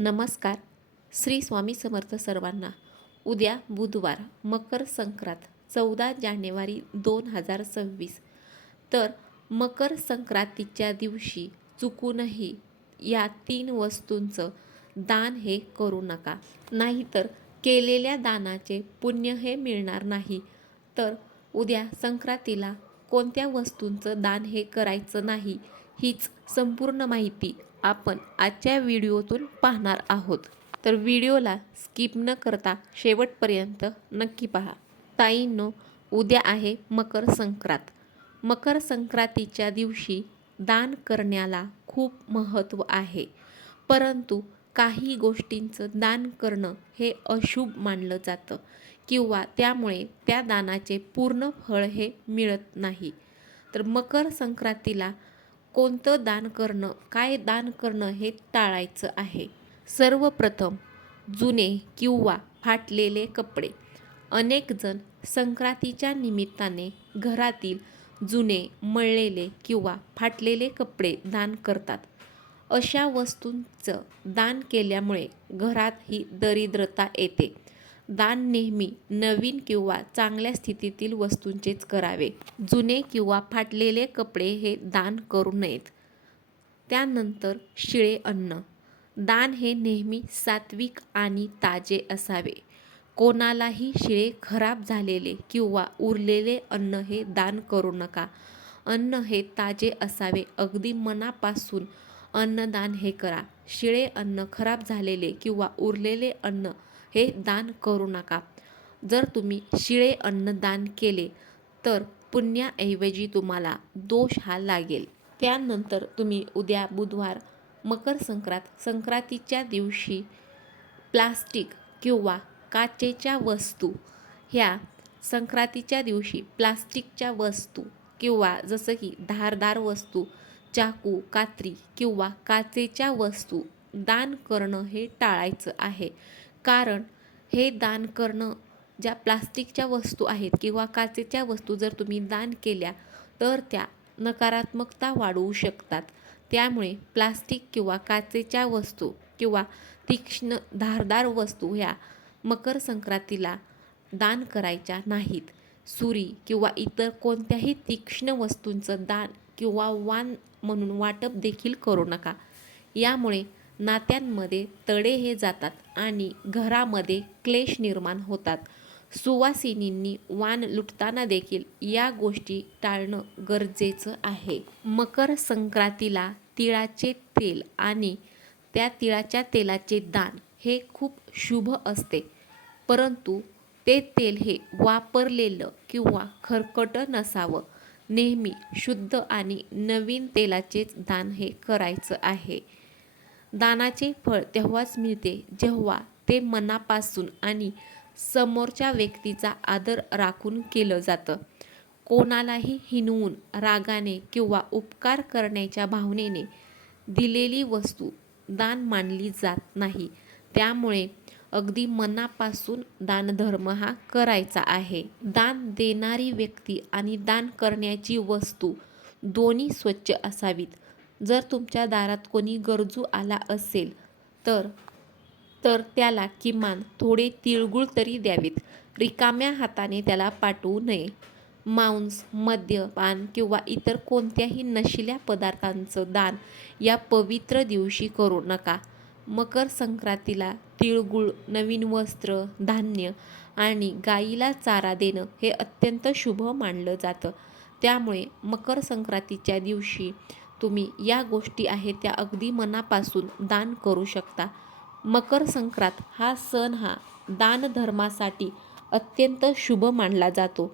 नमस्कार. श्री स्वामी समर्थ सर्वांना. उद्या बुधवार, मकर संक्रांत 14 जानेवारी 2026. तर मकर संक्रांतीच्या दिवशी चुकूनही या 3 वस्तूंचं दान हे करू नका. नाहीतर केलेल्या दानाचे पुण्य हे मिळणार नाही. तर उद्या संक्रांतीला कोणत्या वस्तूंचं दान हे करायचं नाही, हीच संपूर्ण माहिती आपण आजच्या व्हिडिओतून पाहणार आहोत. तर व्हिडिओला स्किप न करता शेवटपर्यंत नक्की पहा. ताईंनो, उद्या आहे मकर संक्रांत. मकर संक्रांतीच्या दिवशी दान करण्याला खूप महत्त्व आहे. परंतु काही गोष्टींचं दान करणं हे अशुभ मानलं जातं किंवा त्यामुळे त्या दानाचे पूर्ण फळ हे मिळत नाही. तर मकर संक्रांतीला कोणतं दान करणं, काय दान करणं हे टाळायचं आहे. सर्वप्रथम जुने किंवा फाटलेले कपडे. अनेक जण संक्रांतीच्या निमित्ताने घरातील जुने, मळलेले किंवा फाटलेले कपडे दान करतात. अशा वस्तूंचं दान केल्यामुळे घरात ही दरिद्रता येते. दान नेहमी नवीन किंवा चांगल्या स्थितीतील वस्तूंचेच करावे. जुने किंवा फाटलेले कपडे हे दान करू नयेत. त्यानंतर शिळे अन्न. दान हे नेहमी सात्विक आणि ताजे असावे. कोणालाही शिळे, खराब झालेले किंवा उरलेले अन्न हे दान करू नका. अन्न हे ताजे असावे. अगदी मनापासून अन्नदान हे करा. शिळे अन्न, खराब झालेले किंवा उरलेले अन्न हे दान करू नका. जर तुम्ही शिळे अन्न दान केले तर पुण्याऐवजी तुम्हाला दोष हा लागेल. त्यानंतर तुम्ही उद्या बुधवार, मकर संक्रांतीच्या दिवशी प्लास्टिक किंवा काचेच्या वस्तू, ह्या संक्रांतीच्या दिवशी प्लास्टिकच्या वस्तू किंवा जसं की धारदार वस्तू, चाकू, कात्री किंवा काचेच्या वस्तू दान करणं हे टाळायचं आहे. कारण हे दान करणं, ज्या प्लास्टिकच्या वस्तू आहेत किंवा काचेच्या वस्तू जर तुम्ही दान केल्या तर त्या नकारात्मकता वाढवू शकतात. त्यामुळे प्लास्टिक किंवा काचेच्या वस्तू किंवा तीक्ष्ण धारदार वस्तू ह्या मकर संक्रांतीला दान करायच्या नाहीत. सुरी किंवा इतर कोणत्याही तीक्ष्ण वस्तूंचं दान किंवा वाण म्हणून वाटप देखील करू नका. यामुळे नात्यांमध्ये तडे हे जातात आणि घरामध्ये क्लेश निर्माण होतात. सुवासिनींनी वाण लुटताना देखील या गोष्टी टाळणं गरजेचं आहे. मकर संक्रांतीला तिळाचे तेल आणि त्या तिळाच्या तेलाचे दान हे खूप शुभ असते. परंतु ते तेल हे वापरलेलं किंवा खरकट नसावं. नेहमी शुद्ध आणि नवीन तेलाचेच दान हे करायचं आहे. दानाचे फळ तेव्हाच मिळते जेव्हा ते मनापासून आणि समोरच्या व्यक्तीचा आदर राखून केलं जातं. कोणालाही हिणवून, रागाने किंवा उपकार करण्याच्या भावनेने दिलेली वस्तू दान मानली जात नाही. त्यामुळे अगदी मनापासून दानधर्म हा करायचा आहे. दान देणारी व्यक्ती आणि दान करण्याची वस्तू दोन्ही स्वच्छ असावीत. जर तुमच्या दारात कोणी गरजू आला असेल तर त्याला किमान थोडे तिळगुळ तरी द्यावेत. रिकाम्या हाताने त्याला पाठवू नये. मांस, मद्य, पान किंवा इतर कोणत्याही नशिल्या पदार्थांचं दान या पवित्र दिवशी करू नका. मकर संक्रांतीला तिळगुळ, नवीन वस्त्र, धान्य आणि गाईला चारा देणं हे अत्यंत शुभ मानलं जातं. त्यामुळे मकर संक्रांतीच्या दिवशी तुम्ही या गोष्टी आहेत त्या अगदी मनापासून दान करू शकता. मकर संक्रांत हा सण हा दानधर्मासाठी अत्यंत शुभ मानला जातो.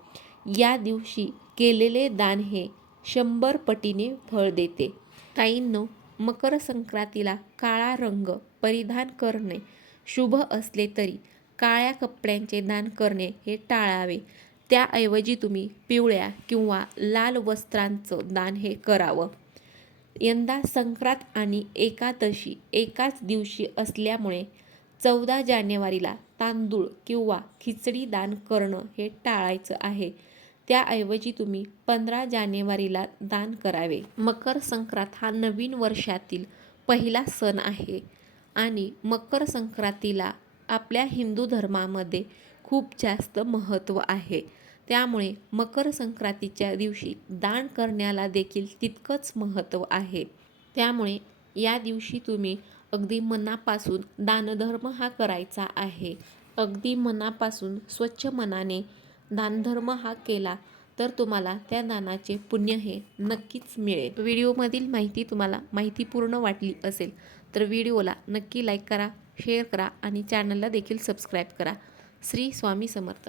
या दिवशी केलेले दान हे 100 पटीने फळ देते. ताईंनो, मकर संक्रांतीला काळा रंग परिधान करणे शुभ असले तरी काळ्या कपड्यांचे दान करणे हे टाळावे. त्याऐवजी तुम्ही पिवळ्या किंवा लाल वस्त्रांचं दान हे करावं. यंदा संक्रांत आणि एकादशी एकाच दिवशी असल्यामुळे 14 जानेवारीला तांदूळ किंवा खिचडी दान करणं हे टाळायचं आहे. त्याऐवजी तुम्ही 15 जानेवारीला दान करावे. मकर संक्रांत हा नवीन वर्षातील पहिला सण आहे. आणि मकर संक्रांतीला आपल्या हिंदू धर्मामध्ये खूप जास्त महत्त्व आहे. त्यामुळे मकर संक्रांतीच्या दिवशी दान करण्याला देखील तितकंच महत्त्व आहे. त्यामुळे या दिवशी तुम्ही अगदी मनापासून दानधर्म हा करायचा आहे. अगदी मनापासून स्वच्छ मनाने दानधर्म हा केला तर तुम्हाला त्या दानाचे पुण्य हे नक्कीच मिळेल. व्हिडिओमधील माहिती तुम्हाला माहितीपूर्ण वाटली असेल तर व्हिडिओला नक्की लाईक करा, शेअर करा आणि चॅनलला देखील सबस्क्राईब करा. श्री स्वामी समर्थ.